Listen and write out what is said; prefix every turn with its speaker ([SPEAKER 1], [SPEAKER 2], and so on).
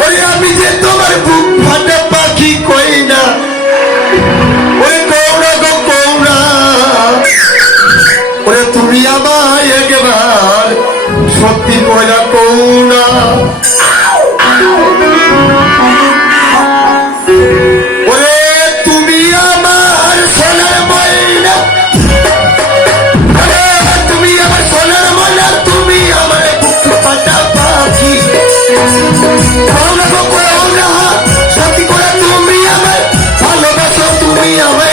[SPEAKER 1] ওই আমি যে তোমার বুক ফাটা পাখি কই না? ওরে কৌরা গো কৌরা ওরে তুমি আমায় একবার সত্যি কইরা কৌরা we don't.